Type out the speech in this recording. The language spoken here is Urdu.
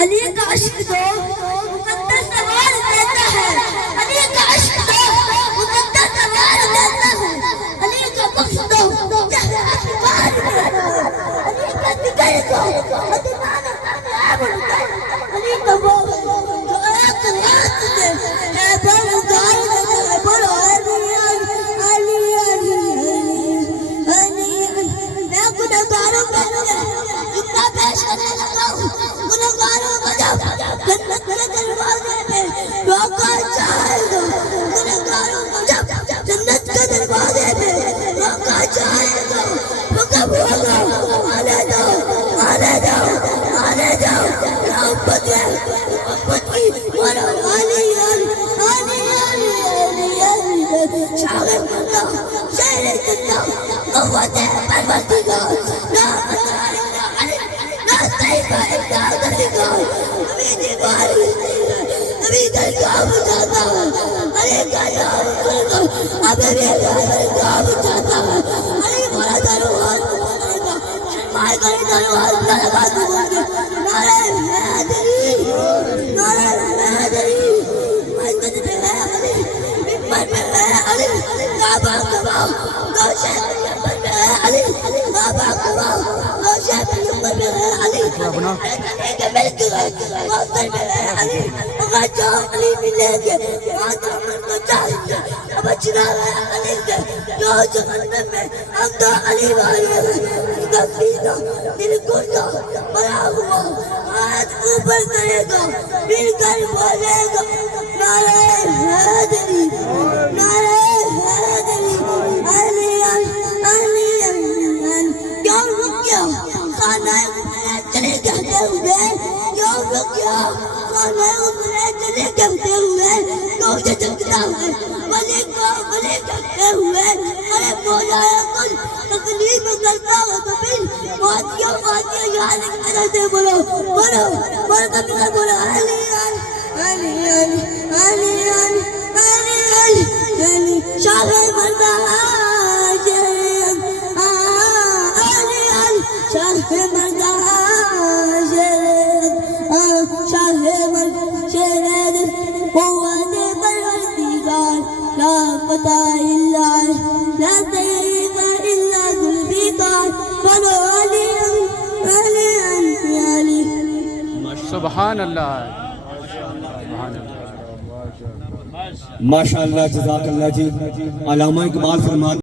علی کا عشق دو مقدس سوال دیتا ہے، علی کا عشق دو مقدس سوال دیتا ہے، علی کا بخش دو جہاں اخبار دیتا ہے، علی کا ذکر دو مدینہ کامیاب ہوتا ہے، علی کا وہ جو ایک رات میں ہے بڑا دار ہے بڑا علی علی علی میں گناہگاروں کے لیے اتنا پیش کرنے لگا ہوں، گناہگاروں کو جب جنت کے دروازے پہ روکا جائے گا، گناہگاروں کو جب جنت کے دروازے پہ روکا جائے گا، تو کب ہوگا آنے جاؤ آنے جاؤ آنے جاؤ یا امت ہے امت کی بڑا علی علی علی علی علی علی شاغر بندہ شہر جنہ قوت پروردگار لا ابھی درگاہ بچاتا ہے، ارے درگاہ بچاتا ہے، ابھی درگاہ بچاتا ہے، ارے بڑا دروازہ مائے کرے دروازہ لگا تو بول کے نعرہ حیدری نعرہ حیدری مسجد میں ہے علی، ممبر میں ہے علی، کعبہ کباؤ گوشہ ممبر میں ہے علی، کعبہ کباؤ گوشہ ممبر میں ہے علی، ملک ماسٹر میں ہے علی، اگر جاؤ علی ملیں گے ماتر من کو چاہیے، اب اچھنا ہے علی سے جو جہنم میں ہم تو علی والے ہیں، اس کا سینہ دل گردہ بڑا ہوا ہاتھ اوپر کرے گا مل کر بولے گا نعرہ حیدری نعرہ حیدری علی علی علی علی کیوں رک گیا خانہ چلے کہتے ہوئے کیوں رک گیا خانہ چلے کہتے ہوئے گوشہ چکتا ہوئے ولی کہتے ہوئے ارے مولا کل تکلیف کرتا ہو تو پھر موتیاں یہاں لکھتے رہتے بولو بولو بولو کبھی کر بولو علی علی علی علی علی علی علی علی شاہ مردہ علی علی شاہ مردہ شاہ مرد شہر قوانِ پروردگار لا پتہ الا لا سیف الا ذوالفقار بولو علی علی علی علی سبحان اللہ ماشاءاللہ جزاک اللہ جی علامہ اقبال فرماتے